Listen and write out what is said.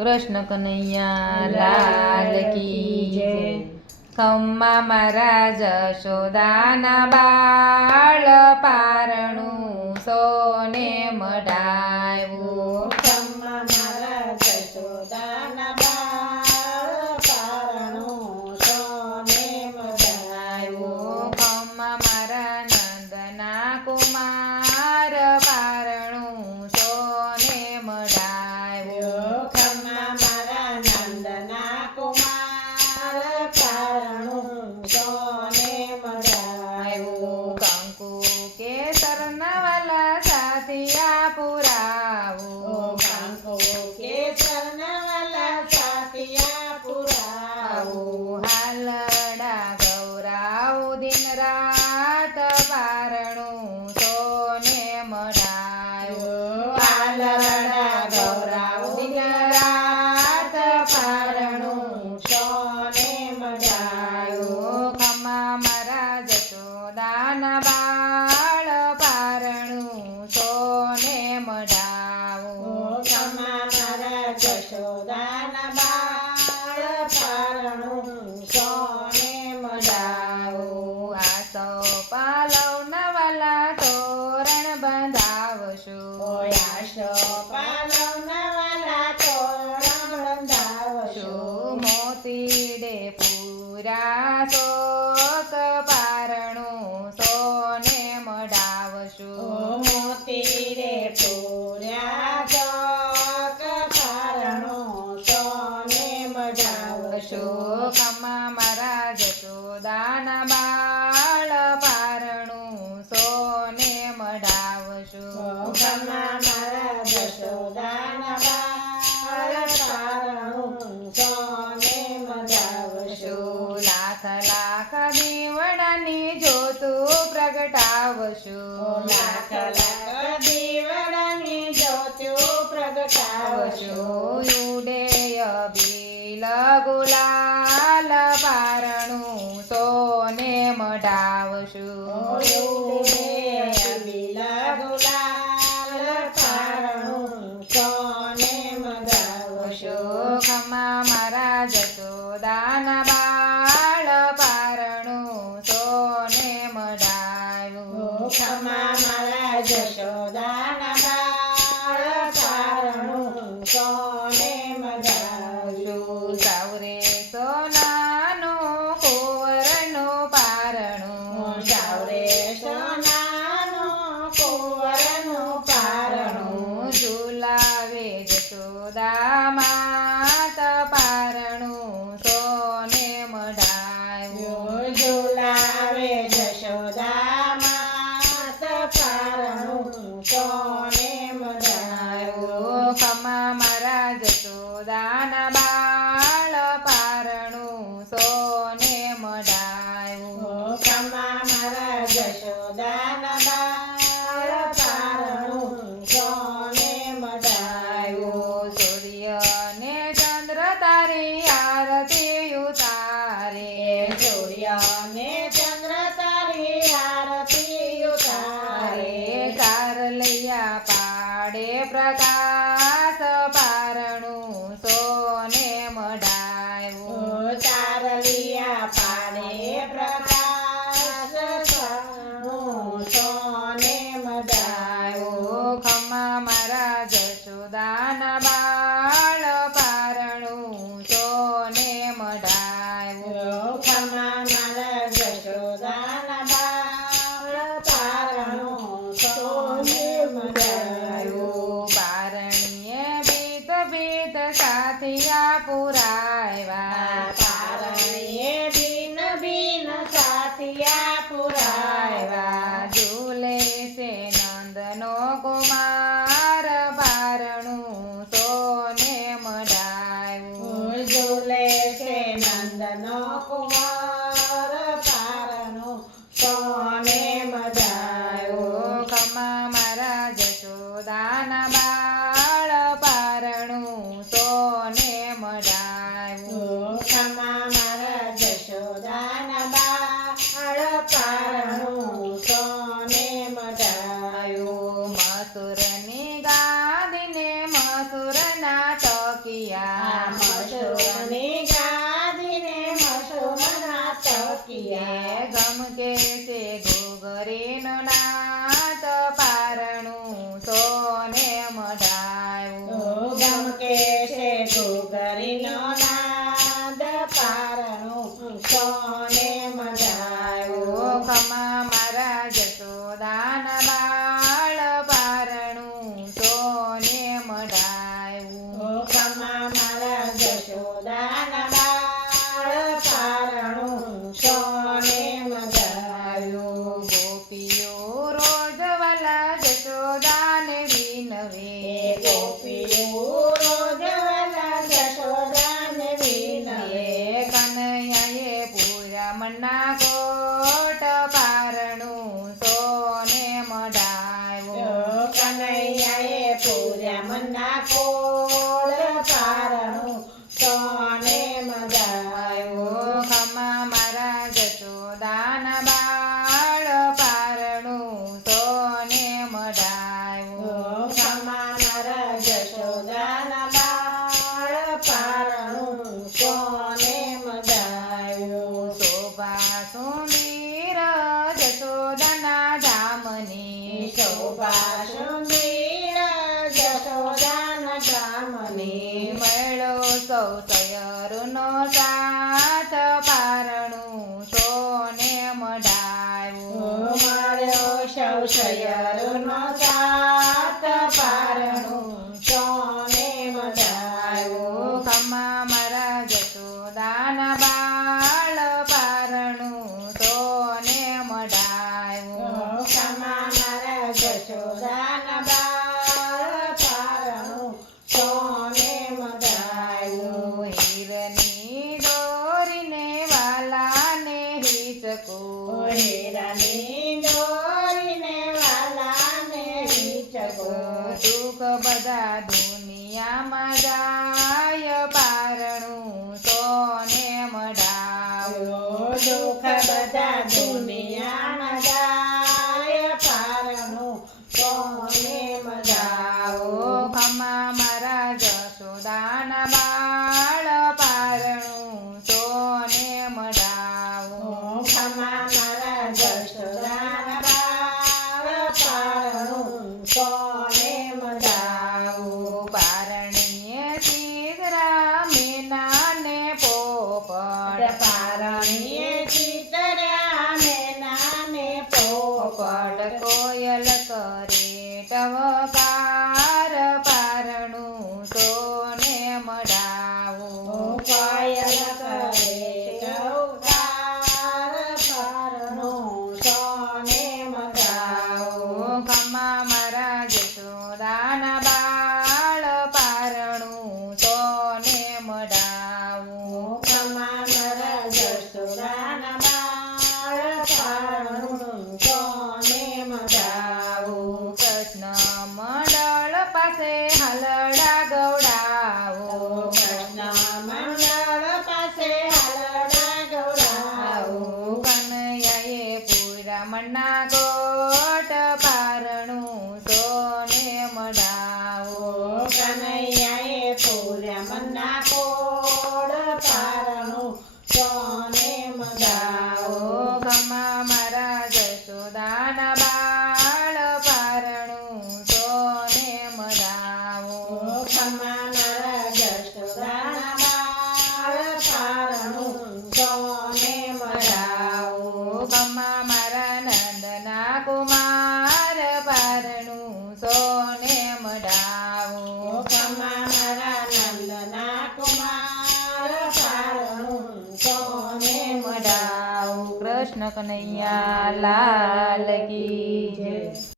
કૃષ્ણ કનૈયા લાલ કી જય. ખમ્મા મારા જશોદાના બાળ પારણું સોને મઢાવ્યું. ખમ્મા મારા જશોદાના બાળ પારણું સોને મઢાવ્યું. ખમ્મા મારા નંદના કુમાર પારણું સોને મઢાવ્યું. ખમ્મા મારા નંદના કુમાર પારણું સોને મઢાવ્યું. કંકુ કેસરના વાલા સાથિયા પુરાવું. કંકુ કેસરના વાલા સાથિયા પુરાવું. હાલડા ગૌરાવું દિન રાત પારણું સોને મઢાવ્યું. પાલડા ગૌરાવું દિન રાત પારણું સોને મઢાવ્યું. ખમ્મા મારા જશોદાના બાળ પારણું સોને મઢાવું. ખમ્મા મારા જશોદાના બાળ પારણું સોને મઢાવ્યું. આસો પાલવના વાલા તોરણ બંધાવશું. ઓયાશો પાલવના વાલા તોરણ બંધાવશું. મોતીડે પૂરા શોક પારણું સોને મઢાવશું. મોતી રે પૂર્યા ચોક પારણું સોને મઢાવશું. ખમ્મા મારા જશોદાના બાળ પારણું સોને મઢાવશું. ખમ્મા મારા જશોદાના બાળ પારણું સોને મઢાવશું. લાખ લાખ દીવડાની જ્યોતું પ્રગટાવશું. લાખ લાખ દીવડાની જ્યોતિઓ પ્રગટાવશું. ઉડે અબીલ ગુલાલ પારણું સોને મઢાવશું. અબીલા ગુલાલ પારણું સોને મઢાવશું. ખમ્મા મારા જશોદાના બાળ પારણું સોને મઢાવ્યું. ખમ્મા મારા જશોદાના બાળ પારણું સોને મઢાવશું. સૌરે સોનાનું કુંવરનું પારણું. સાવરે સોનાનું કુંવરનું પારણું. ઝુલાવે જશોદા માત પારણું સોને મઢાવ્યું. ઝુલાવે જશોદા માત પારણું સોને મઢાવ્યું. ખમ્મા મારા જશોદાના બાળ પારણું સોને મઢાવ્યું. ખમ્મા મારા જશોદાના બાળ પારણું સોને મઢાવ્યું. સૂર્યને ચંદ્ર તારી આરતી ઉતારે. સૂર્યને ચંદ્ર તારી આરતી ઉતારે. કારલૈયા પાડે પ્રકાશ પારણું સોને મઢાવ્યું. તારલિયા પાડે પ્રકાશ પારણું સોને મઢાવ્યું. ખમ્મા મારા જશોદાના બાળ પારણું સોને મઢાવ્યું. ખમ્મા મારા જશોદાના બાળ પારણું સોને મઢાવ્યું. પારણીએ બીત બીત સાથિયા પુરાવ્યા. પારણીએ ભીન ભીન સાથિયા પુરાવ્યા. ઝૂલે છે નંદનો કુમાર પારણું સોને મઢાવ્યું. ઝૂલે છે નંદનો કુમાર પારણું સોને મઢાવ્યું. ખમ્મા મારા જશોદાના બાળ પારણું સોને મઢાવ્યું. ખમ્મા મારા જશોદાના બાળ પારણું સોને મઢાવ્યું. મથુરની ગાદીને મથુરના ટકે તકિયા મસૂરની ગાદીને મસૂરના તકિયા ગમકે છે ઘૂઘરીનો નાદ પારણું સોને મઢાયું ગમકે છે ઘૂઘરીનો નાદ પારણું સોને મઢાયું ખમા મારા જશોદાના બાળ પારણું સોને મઢાયું ખમા મારા જશોદાના બાળ પારણું સોને મઢાયું ગોપીઓ રોજ વાલા જશોદાને વિનવે ગોપીઓ રોજ વાલા જશોદાને વિનવે કનૈયાએ પૂરા મનના કોટ પારણું સોને મઢાયું કનૈયાએ પૂર્યા મનના કોળ પારણું સોને મઢાયું ખમા મારા જશોદાના બાળ પારણું સોને મઢાયું ખમા મારા જશોદાના બાળ પારણું સોને મઢાયું શોભા સુંદર જશોદાના ધામની શોભા સુંદર જશોદાના ગામની મેળો સૌ સયરનો સાથ પારણું સોને મઢાયું મળ્યો સૌ શયરનો સાથ પારણું સોને મઢાયું ખમા મારા જશોદાના બાળ પારણું સોને મઢાયું ખમા મારા જશોદાના બાળ પારણું સોને મઢાયું હીરની દોરીને વાલાને હિચકો હીરાની દોરીને વાલાને હિચકો દુઃખ બધા દુનિયામાં જાય પારણું સોને મઢાવું દુઃખ બધા દુનિયામાં જાય પારણું સોને મઢાવું ખમા મારા જશોદાના બાળ પારણું સોને મઢાવું ખમા મારા જશોદાના બાળ પારણું સોને મઢાવું પારણીએ સીધરામે નાને પોપટ પારણીએ ચિતર્યાને નાને પોપટ કોયલ કરે ટવકાર પારણું સોને મઢાવું કોયલ કરે ચૌકાર પારણું સોને મઢાવું ખમા મારા જશોદાના બાળ પારણું સોને મઢાવું ખમા મારા જશોદાના બાળ પારણું સોને મઢાવું કૃષ્ણ મંડળ પાસે હલડા ગવડાવો કૃષ્ણ મંડળ પાસે હાલડા ગવડાવું કનૈયાએ પૂરા મનના ગોટ પારણું સોને મઢાવું કનૈયાએ પૂર્યા મનના કોડ પારણું સોને મઢાવું ખમા મારા જશોદાના બાળ પારણું સોને મઢાવું ખમા મારા જશોદાના બાળ પારણું સોને મઢાવું ખમા મારા નંદના કુમાર પારણું સોને મઢાવું ખમા મારા નંદના કુમાર પારણું સોને મઢાવું કૃષ્ણ કનૈયા લાલ કી જય.